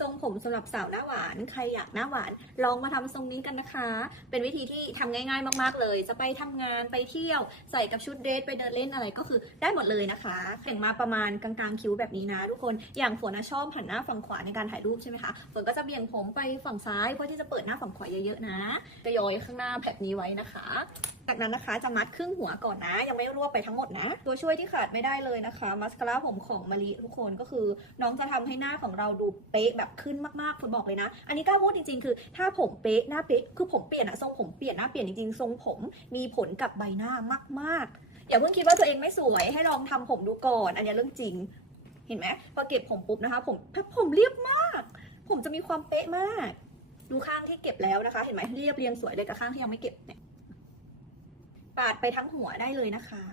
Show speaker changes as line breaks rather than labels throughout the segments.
ทรงผมสำหรับสาวหน้าหวาน ใครอยากหน้าหวาน ลองมาทำทรงนี้กันนะคะ เป็นวิธีที่ทำง่าย ๆ มากๆเลย จะไปทำงานไปเที่ยวใส่กับชุดเดทไปเดินเล่นอะไรก็คือได้หมดเลยนะคะแข่งมาประมาณกลางๆคิ้วแบบนี้นะ ทุกคนอย่างฝนชอบหันหน้าฝั่งขวาในการถ่ายรูปใช่ไหมคะฝนก็จะเบี่ยงผมไปฝั่งซ้ายเพื่อที่จะเปิดหน้าฝั่งขวาเยอะๆนะจะย้อยข้างหน้าแบบนี้ไว้นะคะ จากนั้นนะคะจะมัดครึ่งหัวก่อนนะ ยังไม่รวบไปทั้งหมดนะ ตัวช่วยที่ขาดไม่ได้เลยนะคะมัสคาร่าผมของมารีทุกคนก็คือ น้องจะทำให้หน้าของเราดูเป๊ะแบบขึ้นมากๆคุณบอกเลยนะ อันนี้กล้าพูดจริงๆ คือ ถ้าผมเป๊ะหน้าเป๊ะคือผมเปลี่ยนอะทรงผมเปลี่ยนหน้าเปลี่ยนจริงๆทรงผมมีผลกับใบหน้ามากๆอย่าเพิ่งคิดว่าตัวเองไม่สวยให้ลองทำผมดูก่อน อันนี้เรื่องจริง เห็นไหมพอเก็บผมปุ๊บนะคะผมผมเรียบมาก ผมจะมีความเป๊ะมาก ดูข้างที่เก็บแล้วนะคะ เห็นไหมเรียบเรียงสวยเลยกับข้างที่ยังไม่เก็บเนี่ยปาดไปทั้งหัวได้เลยนะคะ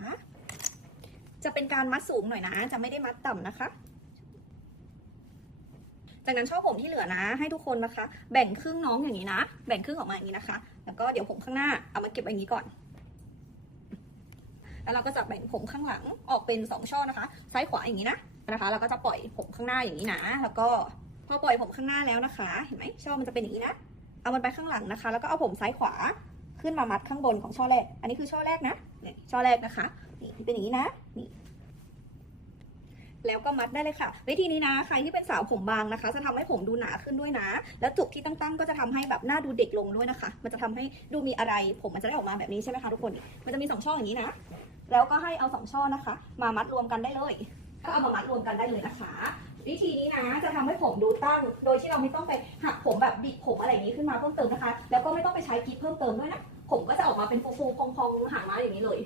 จะเป็นการมัดสูงหน่อยนะ จะไม่ได้มัดต่ำนะคะ จากนั้นช่อผมที่เหลือนะ ให้ทุกคนนะคะ แบ่งครึ่งน้องอย่างนี้นะ แบ่งครึ่งออกมาอย่างนี้นะคะ แล้วก็เดี๋ยวผมข้างหน้าเอามาเก็บอย่างนี้ก่อน แล้วเราก็จะแบ่งผมข้างหลังออกเป็นสองช่อนะคะ ซ้ายขวาอย่างนี้นะนะคะ เราก็จะปล่อยผมข้างหน้าอย่างนี้นะ แล้วก็พอปล่อยผมข้างหน้าแล้วนะคะ เห็นไหมช่อมันจะเป็นอย่างนี้นะ เอามันไปข้างหลังนะคะ แล้วก็เอาผมซ้ายขวาขึ้นมามัดข้างบนของช่อแรก อันนี้คือช่อแรกนะช่อแรกนะคะ นี่เป็นอย่างนี้นะ นี่ แล้วก็มัดได้เลยค่ะ วิธีนี้นะ ใครที่เป็นสาวผมบางนะคะ จะทำให้ผมดูหนาขึ้นด้วยนะ แล้วจุกที่ตั้งๆก็จะทำให้แบบหน้าดูเด็กลงด้วยนะคะ มันจะทำให้ดูมีอะไรผมมันจะได้ออกมาแบบนี้ใช่ไหมคะทุกคน มันจะมีสองช่ออย่างนี้นะ แล้วก็ให้เอาสองช่อนะคะ มามัดรวมกันได้เลย ก็เอามามัดรวมกันได้เลยนะคะวิธีนี้นะจะทำให้ผมดูตั้ง โดยที่เราไม่ต้องไปหักผมแบบดิบผมอะไรอย่างนี้ขึ้นมาเพิ่มเติมนะคะ แล้วก็ไม่ต้องไปใช้กิ๊บเพิ่มเติมด้วยนะ ผมก็จะออกมาเป็นฟูๆพองๆหางม้าอย่างนี้เลย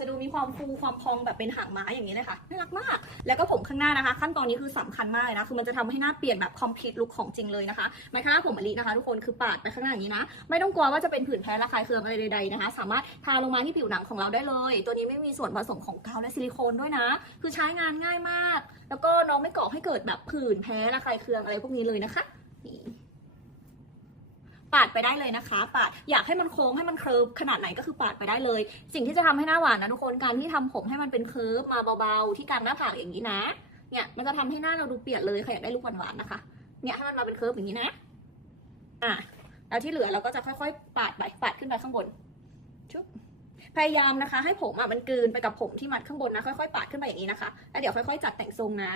จะดูมีความฟูความพองแบบเป็นหางม้าอย่างนี้เลยค่ะน่ารักมาก แล้วก็ผมข้างหน้านะคะ ขั้นตอนนี้คือสำคัญมากเลยนะคือมันจะทำให้หน้าเปลี่ยนแบบคอมพลีทลุคของจริงเลยนะคะไมค์ค่าผมมะลินะคะ ทุกคนคือปาดไปข้างหน้าอย่างนี้นะ ไม่ต้องกลัวว่าจะเป็นผื่นแพ้ระคายเคืองอะไรใดๆนะคะ สามารถทาลงมาที่ผิวหนังของเราได้เลย ตัวนี้ไม่มีส่วนผสมของกาวและซิลิโคนด้วยนะ คือใช้งานง่ายมาก แล้วก็น้องไม่ก่อให้เกิดแบบผื่นแพ้ระคายเคืองอะไรพวกนี้เลยนะคะาดไปได้เลยนะคะ ปาดอยากให้มันโค้งให้มันเคิร์ฟขนาดไหนก็คือปาดไปได้เลย สิ่งที่จะทำให้หน้าหวานนะทุกคนการที่ทำผมให้มันเป็นเคิร์ฟมาเบาๆ ที่กลางหน้าผากอย่างนี้นะ เนี่ยมันจะทำให้หน้าเราดูเปียนเลยใครอยากได้ลุคหวานๆนะคะ เนี่ยให้มันมาเป็นเคิร์ฟอย่างนี้นะ อะแล้วที่เหลือเราก็จะค่อยๆ ปาดไปปาดขึ้นไปข้างบนชุบพยายามนะคะ ให้ผมอะมันกืนไปกับผมที่มัดข้างบนนะค่อยๆปาดขึ้นไปอย่างนี้นะคะแล้วเดี๋ยวค่อยๆ จัดแต่งทรงนะ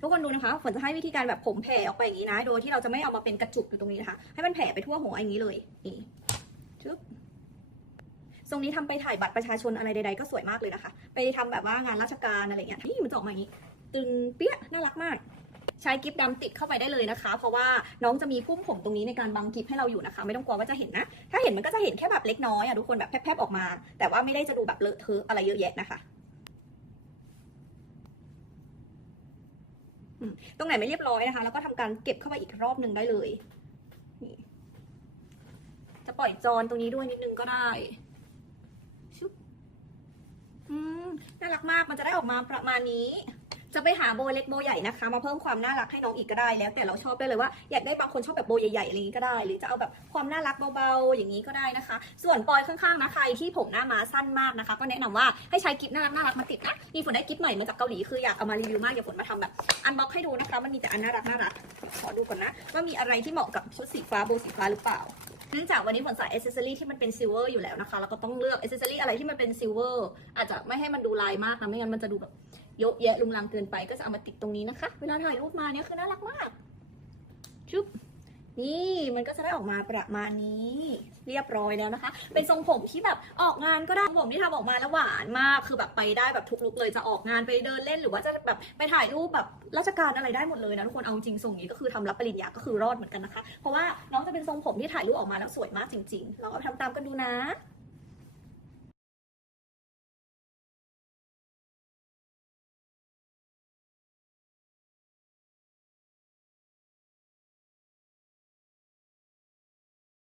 ทุกคนดูนะคะฝนจะให้วิธีการแบบผมแผ่ออกไปอย่างนี้นะ โดยที่เราจะไม่เอามาเป็นกระจุกอยู่ตรงนี้นะคะ ให้มันแผ่ไปทั่วหัวอย่างนี้เลยนี่ชุบทรงนี้ทำไปถ่ายบัตรประชาชนอะไรใดๆก็สวยมากเลยนะคะ ไปทำแบบว่างานราชการอะไรเงี้ยนี่มันจะออกมาอย่างนี้ตึงเปี้ยน่ารักมากใช้กิฟต์ดำติดเข้าไปได้เลยนะคะ เพราะว่าน้องจะมีพุ่มผมตรงนี้ในการบังกิฟให้เราอยู่นะคะ ไม่ต้องกลัวว่าจะเห็นนะ ถ้าเห็นมันก็จะเห็นแค่แบบเล็กน้อยอะทุกคนแบบแพบๆออกมา แต่ว่าไม่ได้จะดูแบบเลอะเทอะอะไรเยอะแยะนะคะ อืม ตรงไหนไม่เรียบร้อยนะคะ แล้วก็ทำการเก็บเข้าไปอีกรอบหนึ่งได้เลยจะปล่อยจอนตรงนี้ด้วยนิดนึงก็ได้ชุบอืมน่ารักมากมันจะได้ออกมาประมาณนี้ จะไปหาโบเล็กโบใหญ่นะคะ มาเพิ่มความน่ารักให้น้องอีกก็ได้แล้ว แต่เราชอบได้เลยว่าอยากได้บางคนชอบแบบโบใหญ่ๆอะไรอย่างนี้ก็ได้ หรือจะเอาแบบความน่ารักเบาๆอย่างนี้ก็ได้นะคะ ส่วนปลอยข้างๆนะใครที่ผมหน้ามาสั้นมากนะคะ ก็แนะนำว่าให้ใช้กิฟน่ารักน่ารักมาติดนะมีฝนได้กิฟใหม่มาจากเกาหลีคืออยากเอามารีวิวมากอยากฝนมาทำแบบอันบ็อกให้ดูนะคะมันมีแต่อันน่ารักน่ารักขอดูก่อนนะว่ามีอะไรที่เหมาะกับชุดสีฟ้าโบสีฟ้าหรือเปล่าเนื่องจากวันนี้ฝนใส่อ c เซสซอรี่ที่มันเป็นซิลเวอร์อยู่แล้วนะคะ แล้วก็ต้องเลือกอ c เซสซอรี่อะไรที่มันเป็นซิลเวอร์อาจจะไม่ให้มันดูลายมากนะ ไม่งั้นมันจะดูแบบ เยอะแยะลุงลังเกินไปก็จะเอามาติดตรงนี้นะคะ เวลาถ่ายรูปมาเนี่ยคือน่ารักมากชุบนี่มันก็จะได้ออกมาประมาณนี้ เรียบร้อยแล้วนะคะ เป็นทรงผมที่แบบออกงานก็ได้ผมที่ทำออกมาแล้วหวานมากคือแบบไปได้แบบทุกลุกเลยจะออกงานไปเดินเล่นหรือว่าจะแบบไปถ่ายรูปแบบราชการอะไรได้หมดเลยนะทุกคนเอาจริงทรงนี้ก็คือทำรับปริญญาก็คือรอดเหมือนกันนะคะ เพราะว่าน้องจะเป็นทรงผมที่ถ่ายรูปออกมาแล้วสวยมากจริงๆลองเอาทำตามกันดูนะ